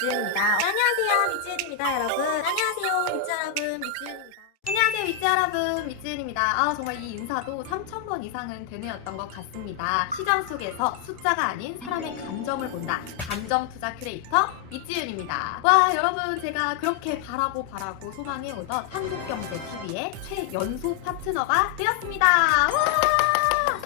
미지은입니다. 안녕하세요, 미지은입니다, 여러분. 안녕하세요, 미지 여러분, 미지은입니다. 안녕하세요, 미지 여러분, 미지은입니다. 아, 정말 이 인사도 3,000번 이상은 되뇌었던 것 같습니다. 시장 속에서 숫자가 아닌 사람의 감정을 본다. 감정 투자 큐레이터 미지은입니다. 와, 여러분, 제가 그렇게 바라고 바라고 소망해오던 한국경제TV의 최연소 파트너가 되었습니다. 와!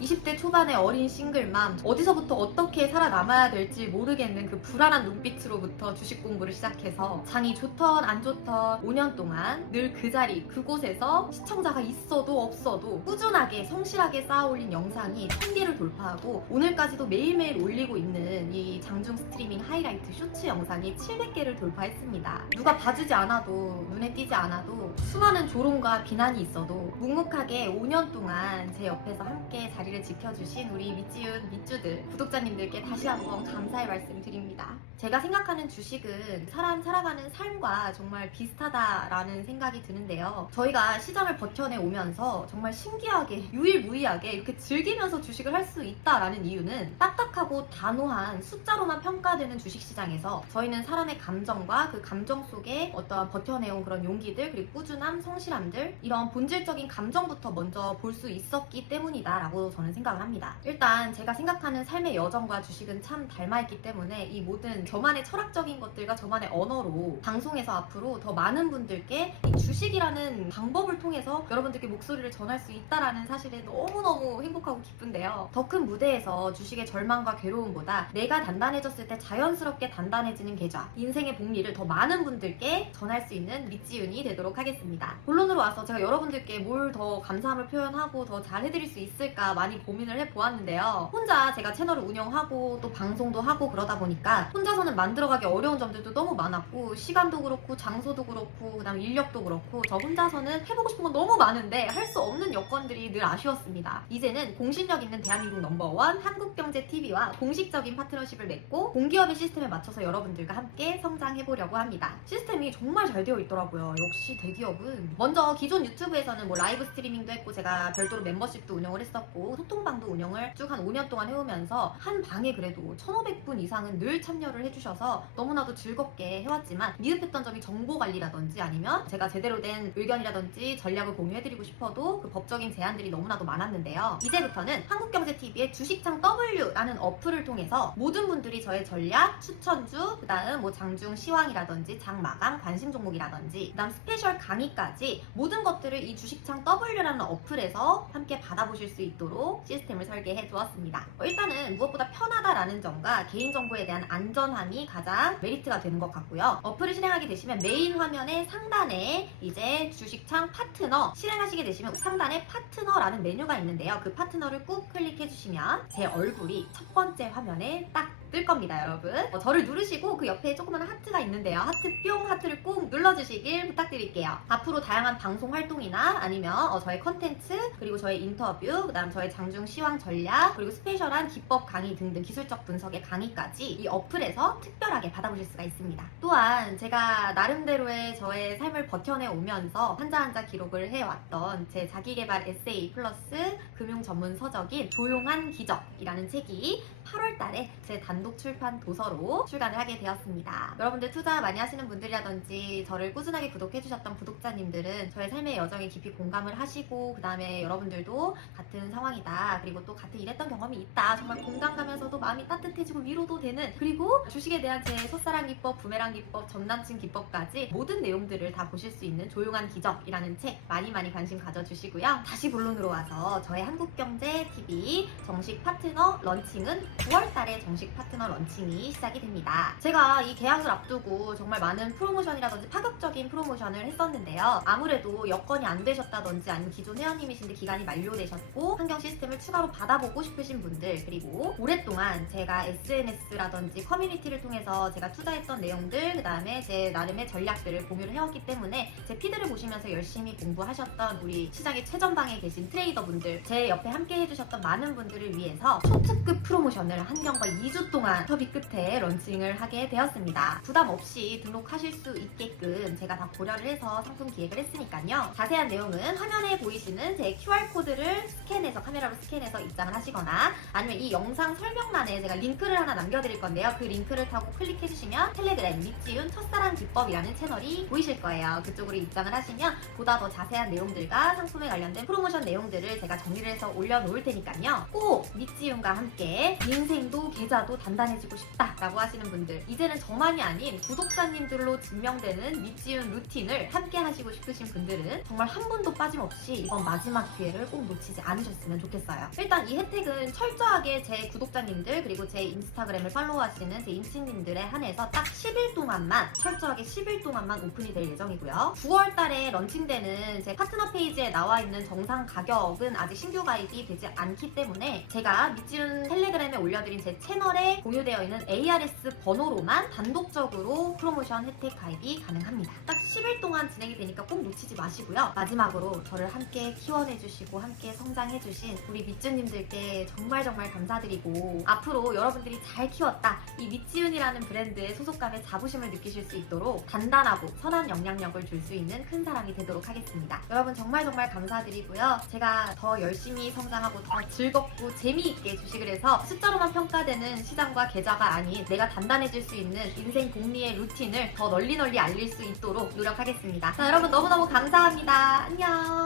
20대 초반의 어린 싱글맘 어디서부터 어떻게 살아남아야 될지 모르겠는 그 불안한 눈빛으로부터 주식 공부를 시작해서 장이 좋던 안 좋던 5년 동안 늘 그 자리 그곳에서 시청자가 있어도 없어도 꾸준하게 성실하게 쌓아올린 영상이 1000개를 돌파하고 오늘까지도 매일매일 올리고 있는 이 장중 스트리밍 하이라이트 쇼츠 영상이 700개를 돌파했습니다. 누가 봐주지 않아도 눈에 띄지 않아도 수많은 조롱과 비난이 있어도 묵묵하게 5년 동안 제 옆에서 함께 자리 를 지켜주신 우리 밑지은 밑주들 구독자님들께 다시 한번 감사의 말씀 드립니다. 제가 생각하는 주식은 사람 살아가는 삶과 정말 비슷하다라는 생각이 드는데요. 저희가 시장을 버텨내 오면서 정말 신기하게 유일무이하게 이렇게 즐기면서 주식을 할 수 있다라는 이유는 딱딱하고 단호한 숫자로만 평가되는 주식시장에서 저희는 사람의 감정과 그 감정 속에 어떠한 버텨내온 그런 용기들 그리고 꾸준함, 성실함들 이런 본질적인 감정부터 먼저 볼 수 있었기 때문이다라고 저는 생각을 합니다. 일단 제가 생각하는 삶의 여정과 주식은 참 닮아있기 때문에 이 모든 저만의 철학적인 것들과 저만의 언어로 방송에서 앞으로 더 많은 분들께 이 주식이라는 방법을 통해서 여러분들께 목소리를 전할 수 있다라는 사실에 너무너무 행복하고 기쁜데요. 더 큰 무대에서 주식의 절망과 괴로움보다 내가 단단해졌을 때 자연스럽게 단단해지는 계좌, 인생의 복리를 더 많은 분들께 전할 수 있는 밑지윤이 되도록 하겠습니다. 본론으로 와서 제가 여러분들께 뭘 더 감사함을 표현하고 더 잘해드릴 수 있을까 많이 고민을 해보았는데요. 혼자 제가 채널을 운영하고 또 방송도 하고 그러다 보니까 혼자서는 만들어가기 어려운 점들도 너무 많았고 시간도 그렇고 장소도 그렇고 그다음 인력도 그렇고 저 혼자서는 해보고 싶은 건 너무 많은데 할 수 없는 여건들이 늘 아쉬웠습니다. 이제는 공신력 있는 대한민국 넘버원 한국경제TV와 공식적인 파트너십을 맺고 공기업의 시스템에 맞춰서 여러분들과 함께 성장해보려고 합니다. 시스템이 정말 잘 되어 있더라고요. 역시 대기업은 먼저 기존 유튜브에서는 뭐 라이브 스트리밍도 했고 제가 별도로 멤버십도 운영을 했었고 소통방도 운영을 쭉 한 5년 동안 해오면서 한 방에 그래도 1,500분 이상은 늘 참여를 해주셔서 너무나도 즐겁게 해왔지만 미흡했던 점이 정보 관리라든지 아니면 제가 제대로 된 의견이라든지 전략을 공유해드리고 싶어도 그 법적인 제한들이 너무나도 많았는데요. 이제부터는 한국경제TV의 주식창 W라는 어플을 통해서 모든 분들이 저의 전략, 추천주, 그 다음 뭐 장중 시황이라든지 장마감, 관심 종목이라든지 그 다음 스페셜 강의까지 모든 것들을 이 주식창 W라는 어플에서 함께 받아보실 수 있도록 시스템을 설계해 두었습니다. 어, 일단은 무엇보다 편하다라는 점과 개인정보에 대한 안전함이 가장 메리트가 되는 것 같고요. 어플을 실행하게 되시면 메인 화면의 상단에 이제 주식창 파트너 실행하시게 되시면 상단에 파트너라는 메뉴가 있는데요. 그 파트너를 꾹 클릭해 주시면 제 얼굴이 첫 번째 화면에 딱 뜰 겁니다, 여러분. 어, 저를 누르시고 그 옆에 조그만 하트가 있는데요. 하트 뿅 하트를 꾹 눌러주시길 부탁드릴게요. 앞으로 다양한 방송 활동이나 아니면 어, 저의 컨텐츠 그리고 저의 인터뷰 그다음 저의 장중 시황 전략 그리고 스페셜한 기법 강의 등등 기술적 분석의 강의까지 이 어플에서 특별하게 받아보실 수가 있습니다. 또한 제가 나름대로의 저의 삶을 버텨내 오면서 한자 한자 기록을 해왔던 제 자기개발 에세이 플러스 금융 전문 서적인 조용한 기적이라는 책이 8월 달에 제 단독 출판 도서로 출간을 하게 되었습니다. 여러분들 투자 많이 하시는 분들이라든지 저를 꾸준하게 구독해주셨던 구독자님들은 저의 삶의 여정에 깊이 공감을 하시고 그 다음에 여러분들도 같은 상황이다 그리고 또 같은 일했던 경험이 있다 정말 공감 가면서도 마음이 따뜻해지고 위로도 되는 그리고 주식에 대한 제 첫사랑 기법, 부메랑 기법, 전남친 기법까지 모든 내용들을 다 보실 수 있는 조용한 기적이라는 책 많이 많이 관심 가져주시고요. 다시 본론으로 와서 저의 한국경제 TV 정식 파트너 런칭은 9월 달에 정식 파트너 런칭이 시작이 됩니다. 제가 이 계약을 앞두고 정말 많은 프로모션이라든지 파격적인 프로모션을 했었는데요. 아무래도 여건이 안 되셨다든지 아니면 기존 회원님이신데 기간이 만료되셨고 환경 시스템을 추가로 받아보고 싶으신 분들 그리고 오랫동안 제가 SNS라든지 커뮤니티를 통해서 제가 투자했던 내용들 그 다음에 제 나름의 전략들을 공유를 해왔기 때문에 제 피드를 보시면서 열심히 공부하셨던 우리 시장의 최전방에 계신 트레이더분들 제 옆에 함께 해주셨던 많은 분들을 위해서 초특급 프로모션을 한 경과 2주 동안 동안 협의 끝에 런칭을 하게 되었습니다. 부담 없이 등록하실 수 있게끔 제가 다 고려를 해서 상품 기획을 했으니까요. 자세한 내용은 화면에 보이시는 제 QR코드를 스캔해서 카메라로 스캔해서 입장을 하시거나 아니면 이 영상 설명란에 제가 링크를 하나 남겨드릴 건데요. 그 링크를 타고 클릭해주시면 텔레그램 밑지훈 첫사랑 기법이라는 채널이 보이실 거예요. 그쪽으로 입장을 하시면 보다 더 자세한 내용들과 상품에 관련된 프로모션 내용들을 제가 정리를 해서 올려놓을 테니까요. 꼭 밑지훈과 함께 인생도 계좌도 단단해지고 싶다라고 하시는 분들 이제는 저만이 아닌 구독자님들로 증명되는 밑지훈 루틴을 함께 하시고 싶으신 분들은 정말 한 분도 빠짐없이 이번 마지막 기회를 꼭 놓치지 않으셨으면 좋겠어요. 일단 이 혜택은 철저하게 제 구독자님들 그리고 제 인스타그램을 팔로우하시는 제 인치님들에 한해서 딱 10일 동안만 철저하게 10일 동안만 오픈이 될 예정이고요. 9월 달에 런칭되는 제 파트너 페이지에 나와 있는 정상 가격은 아직 신규 가입이 되지 않기 때문에 제가 밑지훈 텔레그램에 올려드린 제 채널에 공유되어 있는 ARS 번호로만 단독적으로 프로모션 혜택 가입이 가능합니다. 딱 10일 동안 진행이 되니까 꼭 놓치지 마시고요. 마지막으로 저를 함께 키워내주시고 함께 성장해주신 우리 밑지훈님들께 정말 정말 감사드리고 앞으로 여러분들이 잘 키웠다 이 밑지훈이라는 브랜드의 소속감에 자부심을 느끼실 수 있도록 단단하고 선한 영향력을 줄 수 있는 큰 사람이 되도록 하겠습니다. 여러분 정말 정말 감사드리고요. 제가 더 열심히 성장하고 더 즐겁고 재미있게 주식을 해서 숫자로만 평가되는 시 장과 계좌가 아닌 내가 단단해질 수 있는 인생 복리의 루틴을 더 널리 널리 알릴 수 있도록 노력하겠습니다. 자, 여러분 너무너무 감사합니다. 안녕.